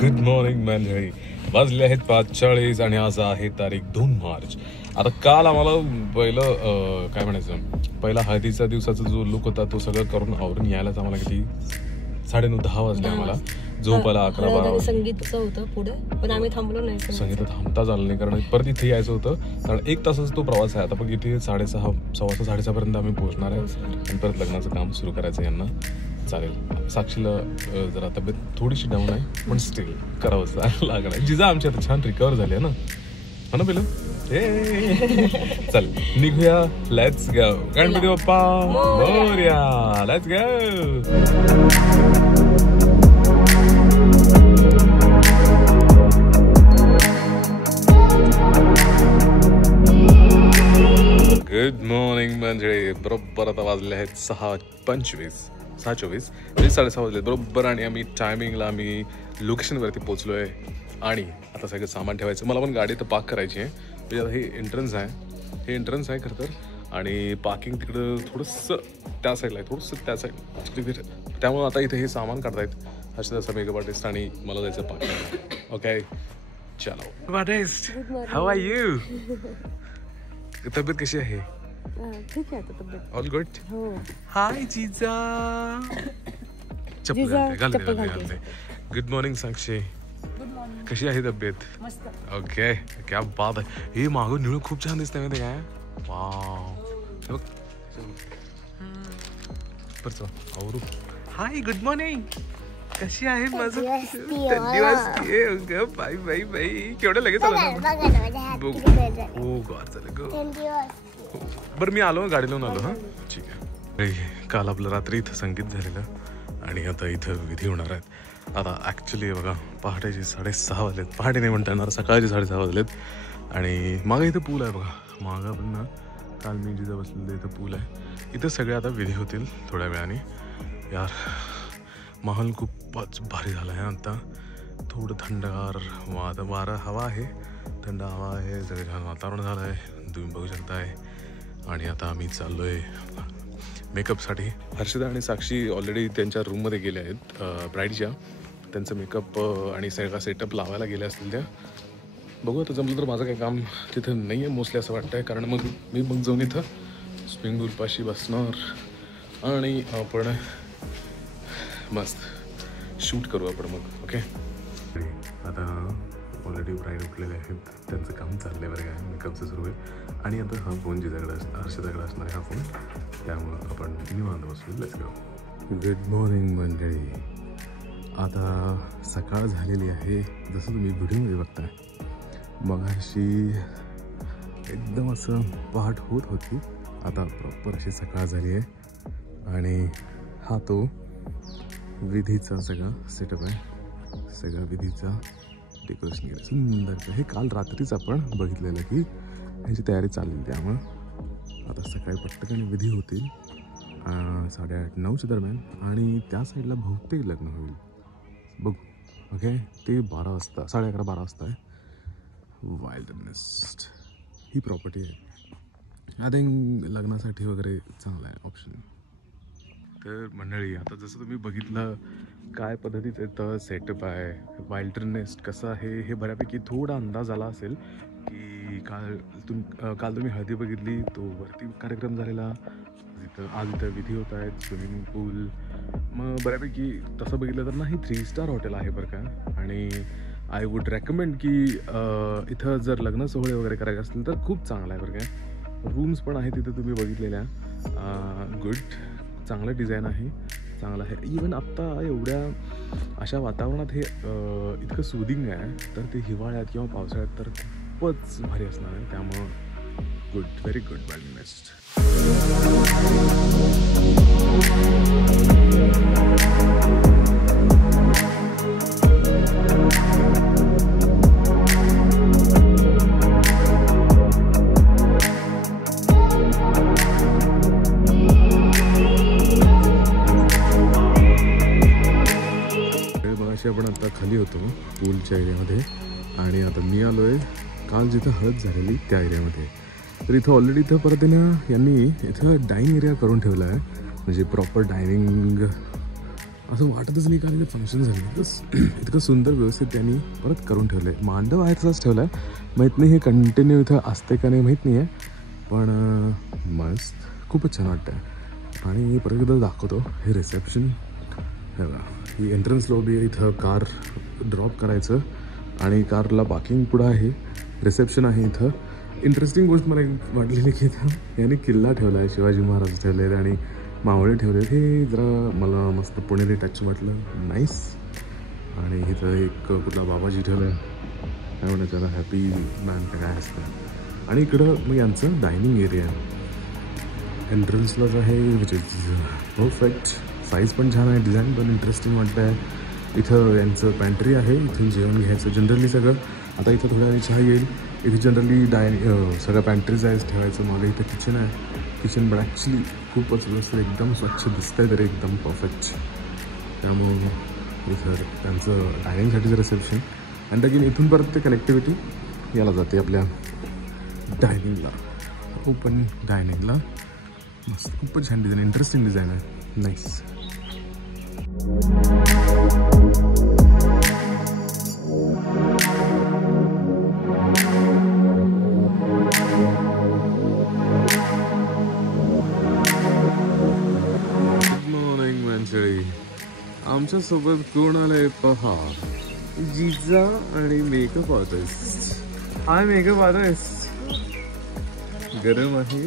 Good morning मंडळी. वाजले आहेत 5:40 आणि आज आहे तारीख 2 मार्च. आता काल आम्हाला पहिलं काय म्हणायचं, पहिला हळदीचा दिवसाचा जो लुक होता तो सगळं करून आवरून यायलाच आम्हाला किती 9:30-10 वाजले आम्हाला. झोपायला 11-12 संगीतचं होतं पुढे, पण आम्ही थांबलो नाही. संगीत थांबता झालं नाही कारण परत इथे यायचं होतं. कारण 1 तासाचा तो प्रवास आहे. आता पण इथे 6:30, 6:15 पर्यंत आम्ही पोहोचणार आहे आणि परत लग्नाचं काम सुरू करायचं यांना. चालेल. साक्षीला जरा तब्येत थोडीशी डाऊन आहे पण स्टील करावंच लागणार. जिजा आमची आता छान रिकवर झाली आहे ना पिलू. चल निघूया. Let's go. Ganpati Bappa Morya. Let's go. Good morning मंडळी. बरोबर आता वाजले आहेत 6:25 6:24 म्हणजे 6:30 वाजले बरोबर. आणि आम्ही टायमिंगला आम्ही लोकेशनवरती पोचलो आहे. आणि आता सगळं सामान ठेवायचं. मला पण गाडी तर पार्क करायची आहे. म्हणजे हे एंट्रन्स आहे खरं तर. आणि पार्किंग तिकडं थोडंसं त्या साईडला आहे, थोडंसं त्या साईड. त्यामुळे आता इथे हे सामान काढतायत हर्षदाचा मेकअप आर्टिस्ट आणि मला जायचं पार्किंग. ओके चलो. Artist how are you? तब्येत कशी आहे? ठीक आहे तब्येत. All good. हो. हाय जिजा. चप्पल घालते. गुड मॉर्निंग साक्षी. कशी आहे तब्येत? मस्त. ओके क्या बात आहे. हे मागून निळू खूप छान दिसतंय माहिती काय? वाव. आवरू. Hi good morning. कशी आहे माझं दिवस? बाई केवढं लगेच आलं. हो गॉड झालं. बरं मी आलो, गाडी लावून आलो. हां ठीक आहे. काल आपलं रात्री इथं संगीत झालेलं आणि आता इथं विधी होणार आहेत. आता ॲक्च्युली बघा पहाटेचे 6:30 वाजलेत. पहाटे नाही म्हणता येणार, सकाळचे 6:30 वाजलेत. आणि मागं इथं पूल आहे बघा. मागं पण ना काल मी जिथं बसलेलं इथं पूल आहे. इथं सगळे आता विधी होतील थोड्या वेळाने. यार माहोल खूपच भारी झाला आहे. आता थोडं थंडगार वारा हवा आहे, थंड हवा आहे, सगळं छान वातावरण झालं आहे, तुम्ही बघू शकताय. आणि आता आम्ही चाललो आहे मेकअपसाठी. हर्षदा आणि साक्षी ऑलरेडी त्यांच्या रूममध्ये गेल्या आहेत ब्राईडच्या. त्यांचं मेकअप आणि सगळा सेटअप लावायला गेल्या असतील त्या. बघू आता जमलं तर. माझं काही काम तिथं नाही आहे मोस्टली असं वाटतं आहे. कारण मग मी जाऊन इथं स्विमिंग पूलपाशी बसणार आणि आपण मस्त शूट करू आपण मग. ओके. आता ऑलरेडी ब्राईड उठलेले आहेत, त्यांचं काम चाललंय बरं काय. मेकअपचं सुरू आहे. आणि आता हा फोन जिजाकडे हर्षदाकडे असणार आहे हा फोन. त्यामुळं आपण निवांत बसू. Let's go. गुड मॉर्निंग मंडळी. आता सकाळ झालेली आहे जसं तुम्ही व्हिडिओमध्ये बघताय. मग अशी एकदम असं पहाट होत होती. आता प्रॉपर अशी सकाळ झाली आहे. आणि हा तो विधीचा सगळा सेटअप आहे. सगळा विधीचा डेकोरेशन केलं सुंदर. हे काल रात्रीच आपण बघितलेलं की ह्याची तयारी चालली. त्यामुळं आता सकाळी पटकन विधी होतील 8:30-9च्या दरम्यान. आणि त्या साईडला बहुतेक लग्न होईल बघू. ओके. ते 12 वाजता 11:30-12 वाजता आहे. वाइल्डनेस्ट ही प्रॉपर्टी आहे. आय थिंक लग्नासाठी वगैरे चांगला आहे ऑप्शन. तर मंडळी आता जसं तुम्ही बघितलं काय पद्धतीचं सेटअप आहे, वाइल्डनेस्ट कसं आहे हे बऱ्यापैकी थोडा अंदाज आला असेल की काल तुम्ही हळदी बघितली, तो वरती कार्यक्रम झालेला. आज इथं विधी होत आहेत, स्विमिंग पूल. मग बऱ्यापैकी तसं बघितलं तर नाही 3 स्टार हॉटेल आहे बरं का. आणि आय वुड रेकमेंड की इथं जर लग्न सोहळे वगैरे करायचे असतील तर खूप चांगलं आहे बरं काय. रूम्स पण आहेत तिथं तुम्ही बघितलेल्या. गुड चांगलं डिझाईन आहे, चांगलं आहे. इवन आत्ता एवढ्या अशा वातावरणात हे इतकं सुदिंग आहे. तर ते हिवाळ्यात किंवा पावसाळ्यात तर खूपच भारी असणार आहे. त्यामुळं गुड, व्हेरी गुड. वेलनेस्ट. आपण आता खाली होतो पूलच्या एरियामध्ये. आणि आता मी आलो आहे काल जिथं हळद झालेली त्या एरियामध्ये. तर इथं ऑलरेडी इथं परत आहे ना यांनी इथं डायनिंग एरिया करून ठेवला आहे, म्हणजे प्रॉपर डायनिंग असं वाटतच नाही का फंक्शन झालं. इतकं सुंदर व्यवस्थित त्यांनी परत करून ठेवलं आहे. मांडव बाहेरचाच ठेवला आहे, माहीत नाही हे कंटिन्यू इथं असते का नाही माहीत नाही आहे, पण मस्त खूपच छान वाटतं आहे. आणि परत एकदा दाखवतो हे रिसेप्शन. हे बघा, ही एंट्रन्स लॉबी आहे. इथं कार ड्रॉप करायचं आणि कारला पार्किंग पुढं आहे. रिसेप्शन आहे इथं. इंटरेस्टिंग गोष्ट मला वाटलेली की इथं यांनी किल्ला ठेवला आहे, शिवाजी महाराज ठेवले आणि मावळे ठेवले. हे जरा मला मस्त पुणेरी टच वाटलं, नाईस. आणि इथं एक कुठला बाबाजी ठेवला आहे, काय म्हणतात त्याला, हॅपी मॅन का काय असतं. आणि इकडं मग यांचं डायनिंग एरिया एंट्रन्सलाच आहे, विच इज परफेक्ट. साईज पण छान आहे, डिझाईन पण इंटरेस्टिंग वाटतं आहे. इथं यांचं पॅन्ट्री आहे, इथून जेवण घ्यायचं जनरली सगळं. आता इथं थोड्या वेळ चहा येईल. इथे जनरली सगळं पॅन्ट्रीज आहे ठेवायचं. मागे इथं किचन आहे. किचन पण ॲक्च्युली खूपच व्यवस्थित एकदम स्वच्छ दिसतं आहे, तरी एकदम परफेक्ट. त्यामुळं इथं त्यांचं डायनिंगसाठीचं रिसेप्शन. आणि अगेन इथून परत ते कनेक्टिव्हिटी याला जाते आपल्या डायनिंगला, ओपन डायनिंगला. मस्त खूपच छान डिझाईन, इंटरेस्टिंग डिझाईन आहे, नाईस. आमच्या सोबत कोण आलंय पहा, जिजा आणि मेकअप आर्टिस्ट. हाय मेकअप आर्टिस्ट, गरम आहे,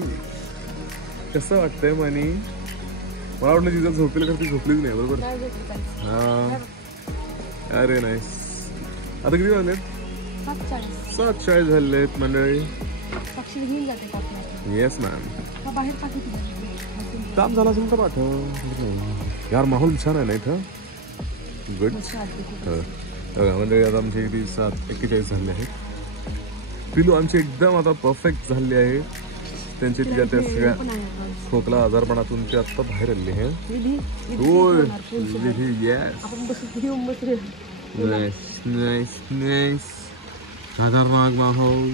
कसं वाटतंय मनी? मला वाटलं जिजा झोपेल का, ती झोपलीच नाही बरोबर. हा अरे नाईस. आता किती वाजलेत? 7:40 झालेत मंडळी. Yes ma'am. काम झाला असेल तर पाठव यार. माहोल छान आहे ना इथं, गुड. म्हणजे आता आमची किती 7:41 झाले आहेत. पिलू आमची एकदम आता परफेक्ट झाली आहे. त्यांची तिच्या त्या सगळ्या खोकला आजारपणातून ते आत्ता बाहेर आले आहे. होय येस, नाईस नाईस. खतरनाक माहोल.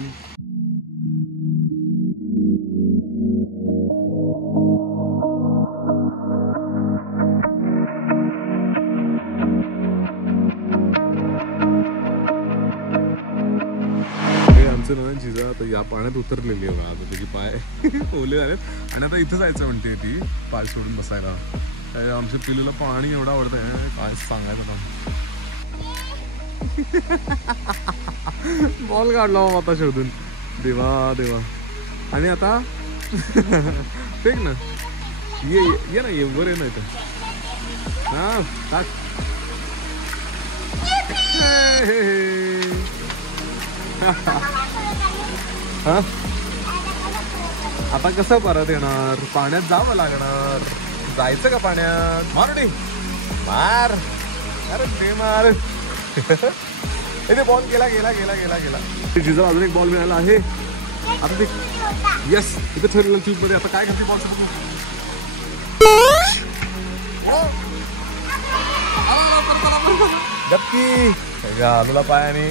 जिजा आता या पाण्यात उतरलेली आहे, आता त्याची पाय ओले झालेत आणि आता इथं जायचं म्हणते ती, पाय सोडून बसायला. आमच्या पिलूला पाणी एवढं आवडतंय काय सांगायचं ना. बॉल काढला आता शोधून, देवा देवा. आणि आता फेक ना, ये ना, ये वर ये ना इथं. हा टाक. हा आता कसं परत येणार? पाण्यात जावं लागणार. जायचं का पाण्यात? मारुडी मार, अरे ते मार. इथे बॉल गेला गेला गेला गेला गेला. जिजा अजून एक बॉल मिळाला आहे. आता ते येस इथे ठरलेलं ट्यूब मध्ये. आता काय करते बॉल? गप्पी आलूला पायाने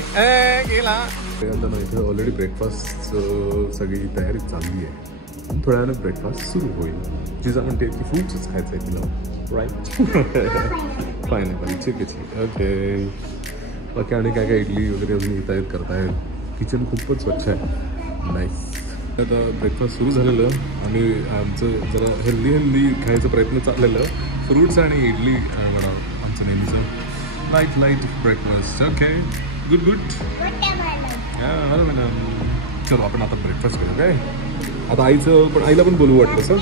गेला. इथे ऑलरेडी ब्रेकफास्ट सगळी तयारी चालली आहे. थोड्या वेळानं ब्रेकफास्ट सुरू होईल. जिजा म्हणते की फ्रूट्सच खायचं आहे तिला, राईट? पायनॅपल, ठीक आहे ठीक आहे, ओके. बाकी आणि काय काय इडली वगैरे अजून येत आहेत, करतायत. किचन खूपच स्वच्छ आहे, नाईस. आता ब्रेकफास्ट सुरू झालेलं आणि आमचं जरा हेल्दी खायचा प्रयत्न चाललेलं. फ्रूट्स आणि इडली म्हणा आमचं नेहमीचं light breakfast. Okay, good. Hello madam, चलो आपण आता ब्रेकफास्ट करू काय. आता आईला पण बोलू वाटलं सर.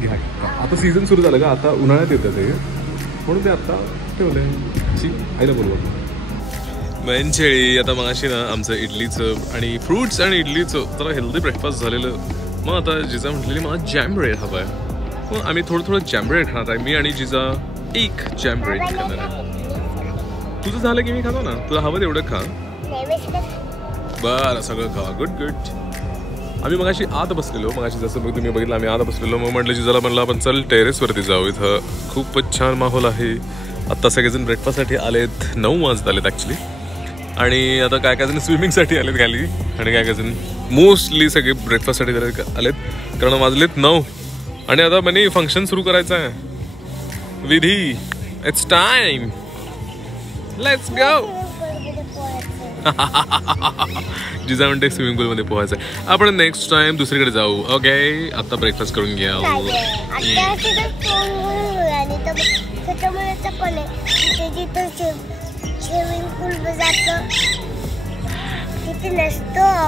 घ्या आता सीझन सुरू झालं का, आता उन्हाळ्यात येतं ते, म्हणून ते आता ठेवलं आहे. आईला बोलू वाटलं. मेनचेळी आता मगाशी ना आमचं इडलीचं आणि फ्रूट्स आणि इडलीचं जरा हेल्दी ब्रेकफास्ट झालेलं. मग आता जिजा म्हटलेली मला जॅम ब्रेड हवा आहे. मग आम्ही थोडं जॅम ब्रेड खाणार आहे. मी आणि जिजा एक जॅम ब्रेड खाणार आहे. तुझं झालं की मी खातो ना, तुला हवं तेवढं खा. बरं सगळं खा, गुड. आम्ही मगाशी आत बसलेलो, मगाशी जसं मग तुम्ही बघितलं आम्ही आत बसलेलो. मग म्हटलं जिजाला म्हणलं आपण चल टेरेसवरती जाऊ, इथं खूपच छान माहोल आहे. आत्ता सगळेजण ब्रेकफास्टसाठी आलेत, 9 वाजता आलेत ॲक्च्युली. आणि आता काय काय जण स्विमिंगसाठी आलेत खाली आणि काय काय जण मोस्टली सगळे ब्रेकफास्टसाठी आलेत, कारण वाजलेत 9 आणि आता म्हणे फंक्शन सुरू करायचं आहे. विधी, इट्स टाइम, लेट्स गो. जिजा म्हणते स्विमिंग पूल मध्ये पोहायचं. आपण नेक्स्ट टाइम दुसरीकडे जाऊ. ओके, आता ब्रेकफास्ट करून घ्या.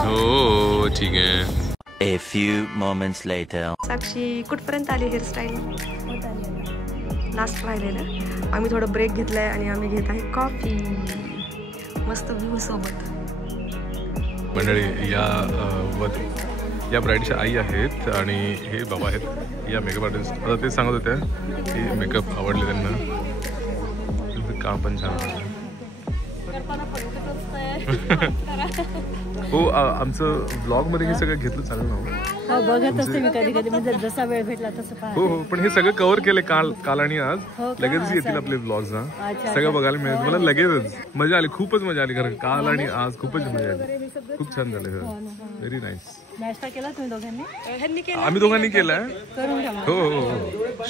हो ठीक आहे. A few moments later. साक्षी कुठपर्यंत आली हेअरस्टाईल? लास्ट राहिलेलं. आम्ही थोडं ब्रेक घेतलाय आणि आम्ही घेत आहे कॉफी मस्त व्ह्यू सोबत. मंडळी, या ब्राईडच्या आई आहेत आणि हे बाबा आहेत, या मेकअप आर्टिस्ट. आता ते सांगत होत्या की मेकअप आवडले त्यांना, काम पण छान. हो, आमचं ब्लॉग मध्ये हे सगळं घेतलं चालेल ना? बघत असते मी कधी कधी, म्हणजे जसा वेळ भेटला तसं. हो हो, पण हे सगळं कव्हर केले काल आणि आज. लगेच येतील आपले ब्लॉग्स ना, सगळं बघायला मिळेल मला लगेचच. मजा आली, खूपच मजा आली, कारण काल आणि आज खूपच मजा आली. खूप छान झालं, व्हेरी नाईस. नाश्ता केला तुम्ही दोघांनी? आम्ही दोघांनी केलाय. हो हो हो,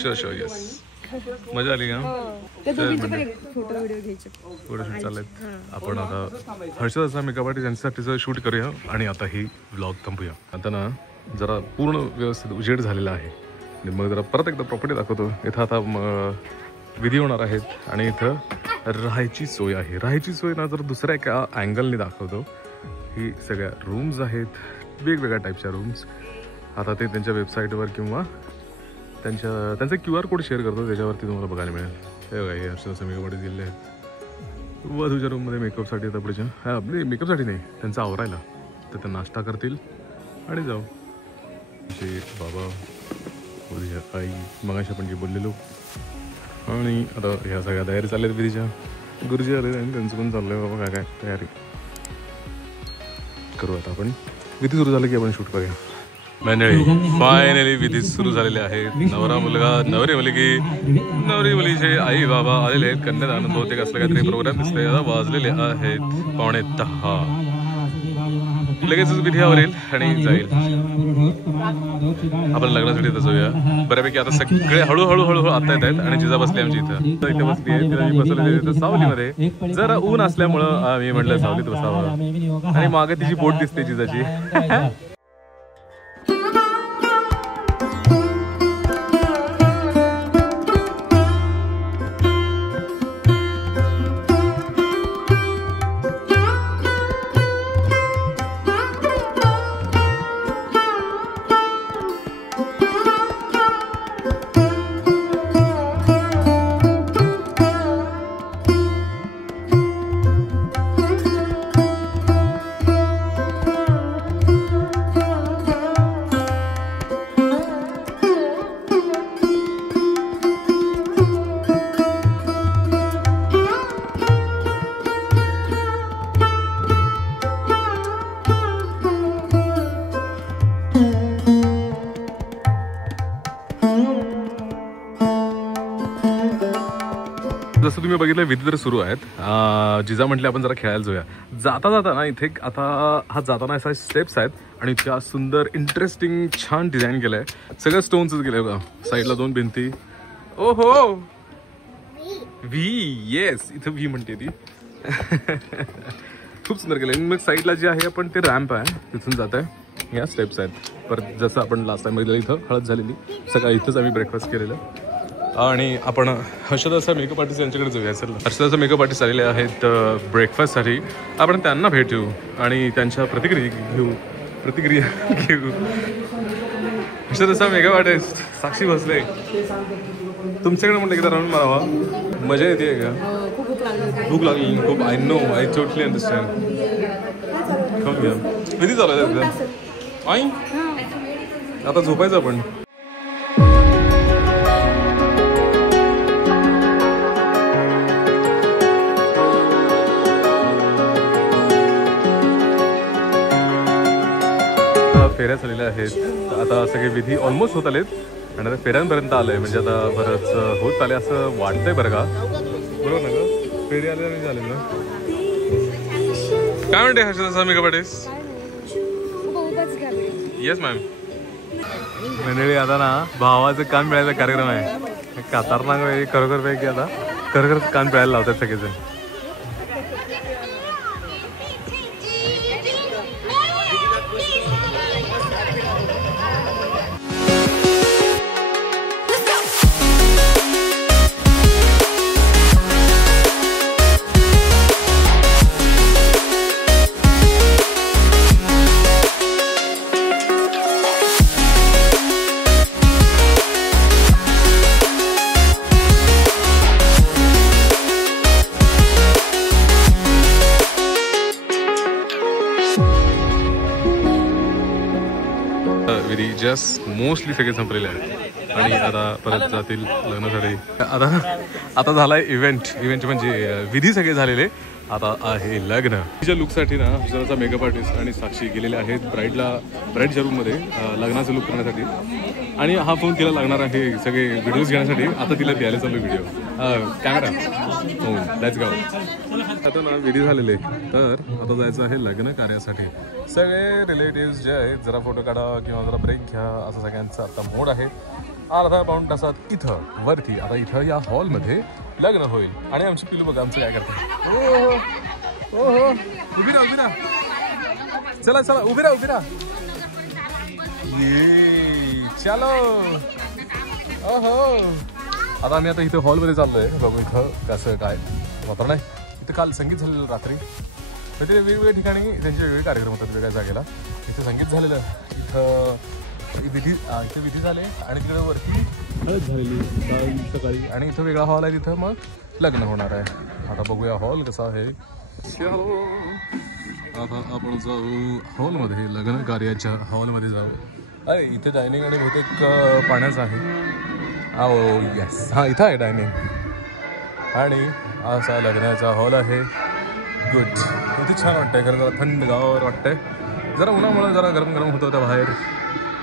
शुअर शुअर, येस. मजा आली का? फोटो चाललेत. आपण आता हर्षदाचा मेकअप आर्टिस्ट यांच्यासाठीचं शूट करूया आणि आता ही व्लॉग थांबूया. आता ना जरा पूर्ण व्यवस्थित उजेड झालेला आहे आणि मग जरा परत एकदा प्रॉपर्टी दाखवतो. इथं आता विधी होणार आहेत आणि इथं राहायची सोय आहे. राहायची सोय ना जर दुसऱ्या एका अँगलने दाखवतो. ही सगळ्या रूम्स आहेत, वेगवेगळ्या टाईपच्या रूम्स. आता ते त्यांच्या वेबसाईटवर किंवा त्यांचा QR कोड शेअर करतो, त्याच्यावरती तुम्हाला बघायला मिळेल. हे बघा, हे हर्षदाचा मेकअप आर्टिस्ट गेले आहेत वधूच्या रूममध्ये मेकअपसाठी. आता पुढच्या आपली मेकअपसाठी नाही, त्यांचा आवरायला. तर ते नाश्ता करतील आणि जाऊ. बाबा, वधूच्या आई, मगाशी आपण जे बोललेलो. आणि आता ह्या सगळ्या तयारी चालल्या आहेत विधीच्या. गुरुजी आले आणि त्यांचं पण चाललं आहे बाबा, काय तयारी करू. आता आपण विधी सुरू झालं की आपण शूट करूया. मंडळी, फायनली विधी सुरू झालेले आहेत. नवरा मुलगा, नवरी मुलगी, नवरी मुलीचे आई बाबा आलेले आहेत. कन्यादान बहुतेक असलं काहीतरी प्रोग्राम दिसतंय. आता वाजलेले आहेत 9:45. लगेचच विधी आवरेल आणि जाईल. आपण लग्नासाठी इथं जाऊया. बऱ्यापैकी आता सगळे हळूहळू आता येत आहेत आणि जिजा बसली आमची इथं बसली आहे. तिला मी बसवले सावलीमध्ये. जरा ऊन असल्यामुळं मी म्हटलं सावलीत बसावं आणि मागे तिची बोट दिसते जिजाची. जसं तुम्ही बघितलं विधी तर सुरू आहेत. जिजा म्हटले आपण जरा खेळायला जाऊया. जाता जाता ना इथे आता हा जाताना असा स्टेप्स आहेत आणि इतक्या सुंदर इंटरेस्टिंग छान डिझाईन केलंय. सगळं स्टोन्सच केलंय बघा. साईडला 2 भिंती. ओ हो, व्ही, येस, इथं व्ही म्हणते ती. खूप सुंदर केलंय. मग साईडला जे आहे आपण ते रॅम्प आहे, तिथून जात आहे. या स्टेप्स आहेत. परत जसं आपण लास्ट टाइम बघितलं इथं हळद झालेली. सकाळी इथंच आम्ही ब्रेकफास्ट केलेलं. आणि आपण हर्षदाचा मेकअप आर्टिस्ट यांच्याकडे जाऊया. सर, हर्षदाचा मेकअप आर्टिस्ट आलेले आहेत ब्रेकफास्टसाठी. आपण त्यांना भेट देऊ आणि त्यांच्या प्रतिक्रिया घेऊ. हर्षदाचा मेकअप आर्टिस्ट साक्षी भोसले, तुमच्याकडे म्हटलं एकदा राऊंड मारावा. मजा येते का? भूक लागली खूप. I know, I totally understand. खाऊन घ्या. किती चालू आहे एकदम आई? आता झोपायचं आपण. फेऱ्या झालेल्या आहेत. आता सगळे विधी ऑलमोस्ट होत आलेत आणि आता फेऱ्यांपर्यंत आलंय. म्हणजे आता बरंच होत आले असं वाटतंय बरं का? बरोबर ना ग? फेरी आले आणि झाले ना. काय म्हणते हर्षदाचा मेकअप आर्टिस्ट? Yes ma'am. मंडळी आता ना भावाचं कान मिळायचा कार्यक्रम आहे. खतरनाक वेळी खरोखर पैकी आता खरोखर कान पिळायला लावतात सगळेजण. विधी जस्ट मोस्टली सगळे संपलेले आहेत आणि आता परत जातील लग्नासाठी. आता झालाय इव्हेंट म्हणजे विधी सगळे झालेले. आता आहे लग्न. तिच्या लुकसाठी ना हर्षदाचा मेकअप आर्टिस्ट आणि साक्षी गेलेले आहेत ब्राईडच्या रूममध्ये लग्नाचं लुक करण्यासाठी. आणि हा फोन तिला लागणार आहे सगळे व्हिडिओज घेण्यासाठी. आता तिला द्यायला चालू व्हिडिओ कॅमेरा. हो लेट्स गो. आता ना विधी झालेले तर आता जायचं आहे लग्न कार्यासाठी. सगळे रिलेटिव्स जे आहेत जरा फोटो काढा किंवा जरा ब्रेक घ्या असं सगळ्यांचा आता मोड आहे. अर्धा पाऊण तासात इथं वरती आता इथं या हॉलमध्ये लग्न होईल. आणि आमची पिलू बघा आमचं काय करते. हो उभी राहा चला उभी राहा ये चलो. ओहो आता आम्ही आता इथं हॉलमध्ये चाललोय. बघू इथं कसं काय वातावरण आहे. इथं काल संगीत झालेलं रात्री. तर ते वेगवेगळ्या ठिकाणी त्यांचे वेगवेगळे कार्यक्रम होतात वेगळ्या जागेला. इथं संगीत झालेलं. इथं विधी झाले आणि तिकडे वरती हळद झालेली काल सकाळी. आणि इथं वेगळा हॉल आहे तिथं मग लग्न होणार आहे. आता बघूया हॉल कसा आहे. आता आपण जाऊ हॉलमध्ये लग्न कार्याच्या हॉलमध्ये जाऊ. अरे इथे डायनिंग आणि बहुतेक पाण्याचं आहे. येस हां इथं आहे डायनिंग. आणि असा लग्नाचा हॉल आहे. गुड. इथे छान वाटतंय खरं. जरा थंडगार वाटतंय. जरा उन्हामुळे जरा गरम होतं होतं बाहेर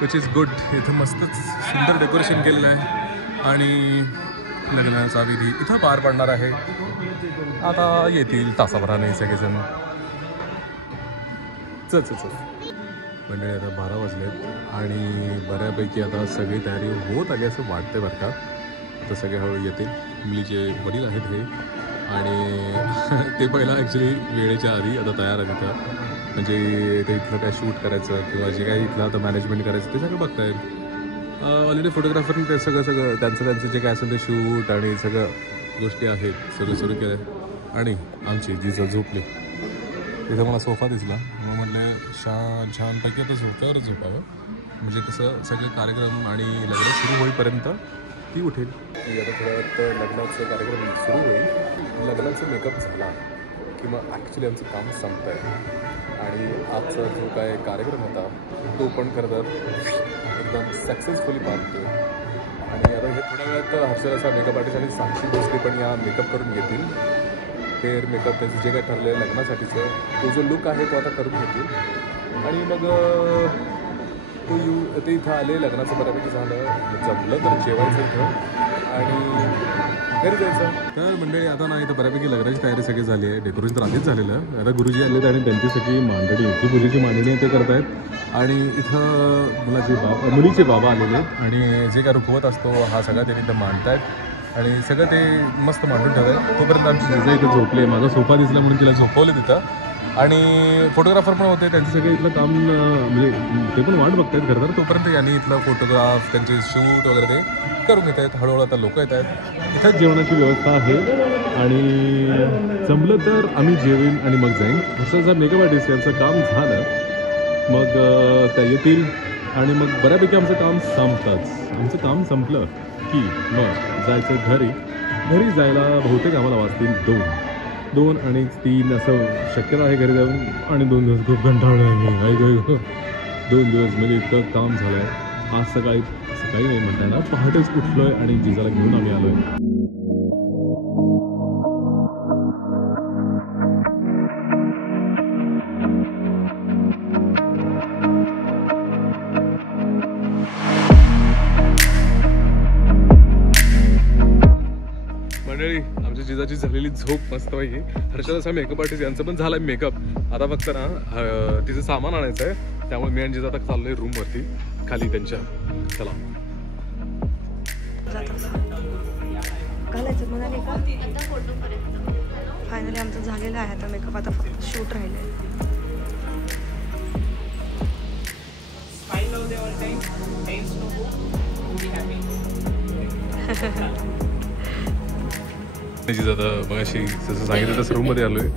विच इज गुड. इथं मस्तच सुंदर डेकोरेशन केलेलं आहे. आणि लग्नाचा विधी इथं पार पडणार आहे. आता येतील तासाभराने सगळेजण. चल मंडळी आता 12 वाजलेत आणि बऱ्यापैकी आता सगळी तयारी होत आली असं वाटतंय बरं का. आता सगळे हळू येतील. मुलीचे वडील आहेत हे आणि ते पहिला ॲक्च्युली वेळेच्या आधी आता तयार आहे तिथं. म्हणजे ते इथलं काय शूट करायचं किंवा जे काही इथलं आता मॅनेजमेंट करायचं ते सगळं बघतायत. ऑलरेडी फोटोग्राफरने ते सगळं त्यांचं जे काय असेल ते शूट आणि सगळं गोष्टी आहेत सगळं सुरू केलं. आणि आमची जिजा झोपली. तिथं मला सोफा दिसला. मग म्हटलं छानपैकी आता सोफ्यावरच झोपावं म्हणजे कसं सगळे कार्यक्रम आणि लग्न सुरू होईपर्यंत ती उठेल. आता थोड्या वेळात लग्नाचं कार्यक्रम सुरू होईल. लग्नाचा मेकअप झाला की मग ॲक्च्युली आमचं काम संपतं आहे. आणि आजचा जो काय कार्यक्रम होता तो पण खरं एकदम सक्सेसफुली पार होतो. आणि आता हे थोड्या वेळात हर्षदाचा मेकअप आर्टिस्ट आणि साक्षी भोसले पण या मेकअप करून घेतील. हेअर मेकअप त्याचं जे काय ठरलं आहे लग्नासाठीचं तो जो लुक आहे तो आता करून घेतील. आणि मग ते इथं आले. लग्नाचं बऱ्यापैकी झालं. जमलं तर जेवायचं इथं आणि घरी जायचं. तर मंडळी आता ना इथं बऱ्यापैकी लग्नाची तयारी सगळी झाली आहे. डेकोरेशन तर आधीच झालेलं. आता गुरुजी आलेत आणि त्यांची सगळी मांडणी जी पूजेची मांडणी आहे ते करतायत. आणि इथं मुलीचे बाबा आलेले आहेत आणि जे काय रुखवत असतो हा सगळा त्यांनी इथं मांडतायत आणि सगळं ते मस्त मांडून ठेवतात. तोपर्यंत आमची जिजा इथं झोपले. माझा सोफा दिसला म्हणून तिला झोपवलं तिथं. आणि फोटोग्राफर पण होते. त्यांचं सगळं इथलं काम म्हणजे ते पण वाट बघतायत खरं तर. तोपर्यंत यांनी इथलं फोटोग्राफ त्यांचे शूट वगैरे ते करून घेत आहेत. हळूहळू आता लोक येत आहेत. इथंच जेवणाची व्यवस्था आहे. आणि जमलं तर आम्ही जेवेन आणि मग जाईन. जसं मेकअप आर्टिस्ट यांचं काम झालं मग त्या येतील आणि मग बऱ्यापैकी आमचं काम संपतंच. आमचं काम संपलं की मग जायचं घरी जायला बहुतेक आम्हाला वाजतील 2 आणि 3 असं शक्यता आहे घरी जाऊन. आणि 2 दिवस खूप कंटाळलो आहे. 2 दिवस म्हणजे इतकं काम झालं आहे. आज सकाळी नाही म्हणता येणार. पहाटेच उठलो आहे आणि जिजाला घेऊन आम्ही आलो आहे. मंडळी आमच्या जिजाची झालेली झोप मस्त पाहिजे. हर्षदाचा मेकअप आर्टिस्ट यांचं पण झालं मेकअप. आता फक्त ना तिचं सामान आणायचं आहे त्यामुळे मी आणि जिजा आता चाललोय रूम वरती खाली त्यांच्या. चला घालायचं म्हणाले का? फायनली आमचं झालेलं आहे आता मेकअप. आता फक्त शूट राहिलंय. जिजा आता मग अशी जसं सांगितलं तसं रूम मध्ये आलोय.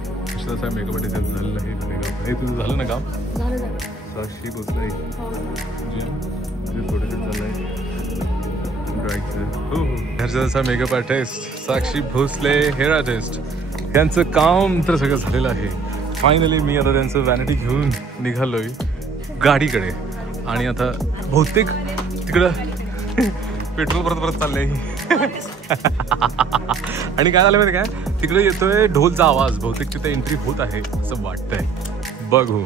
तसा मेकअप आर्टिस्ट झालेलं आहे. मेकअप हे तुझं झालं ना काम? साक्षी भोसले थोडं झालंय हो हो. मेकअप आर्टिस्ट साक्षी भोसले हेअर आर्टिस्ट यांचं काम तर सगळं झालेलं आहे. फायनली मी आता त्यांचं व्हॅनिटी घेऊन निघालोय गाडीकडे. आणि आता बहुतेक तिकडं पेट्रोल परत चाललंय. आणि काय झालं माहिती काय, तिकडे येतोय ढोलचा आवाज. बहुतेक तिथे एंट्री होत आहे असं वाटतंय. बघू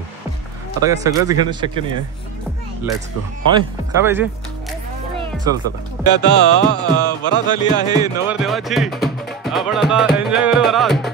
आता काय सगळंच घेणं शक्य नाही आहे. Let's go. होय काय पाहिजे? चल चला. आता वरात आली आहे नवरदेवाची. आपण आता एन्जॉय करू वरात.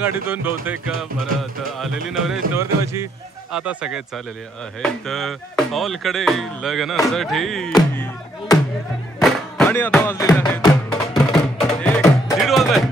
गाडीतून बहुतेक परत आलेली नवरदेवाची आता सगळेच चाललेले आहेत हॉलकडे लग्नासाठी. आणि आता वाजलेले आहेत 1:30 वाजले.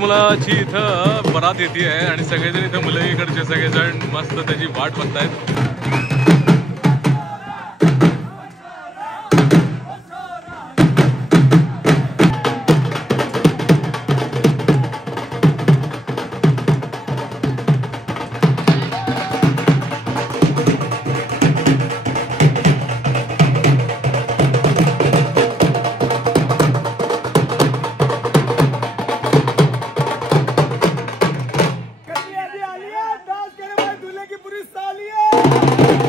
मुलाची इथं बरात येते आहे आणि सगळेजण इथं मुलं इकडचे सगळेजण मस्त त्याची वाट बघतायत. की पूरी सालिया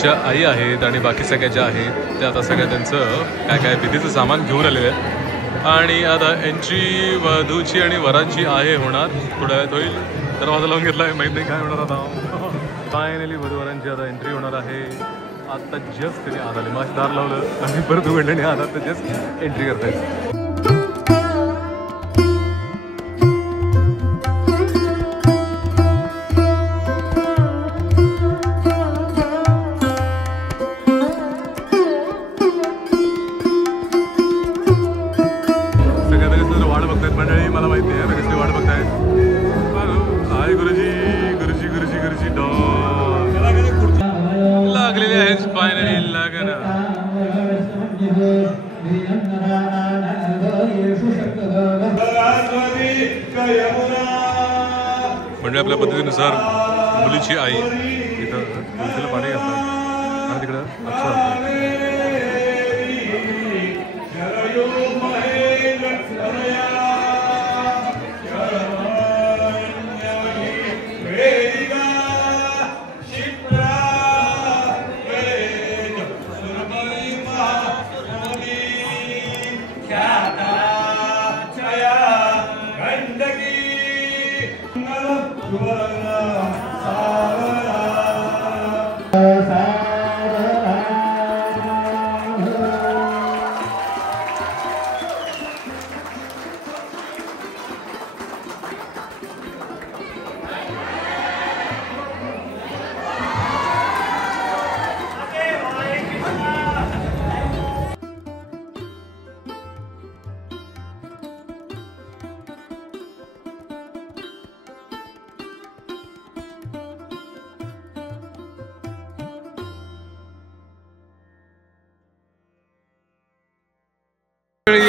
मुलीच्या आई आहेत आणि बाकी सगळ्या ज्या आहेत त्या आता सगळ्या त्यांचं काय काय विधीचं सामान घेऊन आलेलं आहे आणि आता यांची वधूची आणि वराची आहे होणार. थोड्या वेळात होईल. दरवाजा लावून घेतला आहे, माहीत नाही काय होणार आता. फायनली वधूवरांची आता एंट्री होणार आहे. आता जस्ट त्याने आत आले, माझं दार लावलं आणि परत उघडलं आणि आता जस्ट एंट्री करतायत. म्हणजे आपल्या पद्धतीनुसार मुलीची आई इथं तुळशीला पाणी घालतात आणि तिकडं अक्षर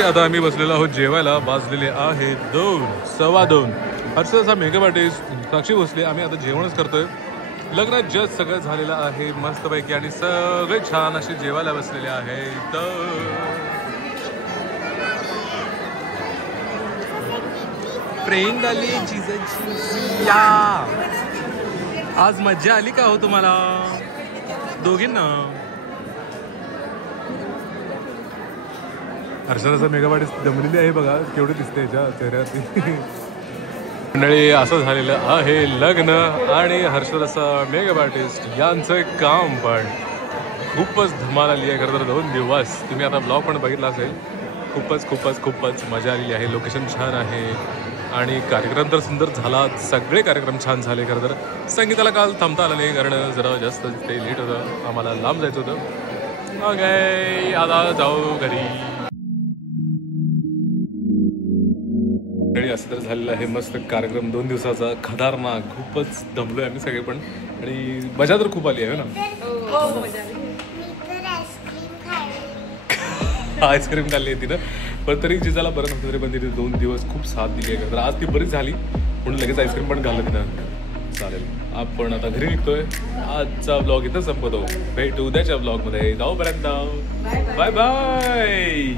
आता आम्ही बसलेलो आहोत जेवायला. वाजलेले आहे 2, 2:15. हर्षदा मेकअप आर्टिस्ट साक्षी भोसले. आम्ही आता जेवणच करतोय. लग्न जस्ट सगळं झालेलं आहे मस्तपैकी आणि सगळे छान असे जेवायला बसलेले आहेत. फ्रेंड आली जिजाची. आज मज्जा आली का हो तुम्हाला दोघींना? हर्षदाचा मेकअप आर्टिस्ट जमलेली आहे बघा, केवढे दिसते याच्या चेहऱ्यावरती. मंडळी असं झालेलं आहे लग्न आणि हर्षदाचा मेकअप आर्टिस्ट यांचं काम पण खूपच धमाल आली आहे. खरं तर 2 दिवस तुम्ही आता ब्लॉग पण बघितला असेल. खूपच मजा आलेली आहे. लोकेशन छान आहे आणि कार्यक्रम तर सुंदर झाला. सगळे कार्यक्रम छान झाले. खरं तर संगीताला काल थांबता आलं नाही कारण जरा जास्त ते लेट होतं, आम्हाला लांब जायचं होतं. ओके आता जाऊ घरी. असं तर झालेलं आहे मस्त कार्यक्रम 2 दिवसाचा खदारनाक. खूपच दमलोय आम्ही सगळे पण आणि मजा तर खूप आली आहे ना. आईस्क्रीम खाल्ली आहे तिनं पण तरी जिजाला बरं नव्हतं तरी पण तिथे 2 दिवस खूप साथ दिली आहे. तर आज ती बरीच झाली म्हणून लगेच आईस्क्रीम पण खाल्लं तिनं. चालेल आपण आता घरी निघतोय. आजचा ब्लॉग इथं संपवतो. भेटू उद्याच्या ब्लॉगमध्ये. जाऊपर्यंत बाय बाय.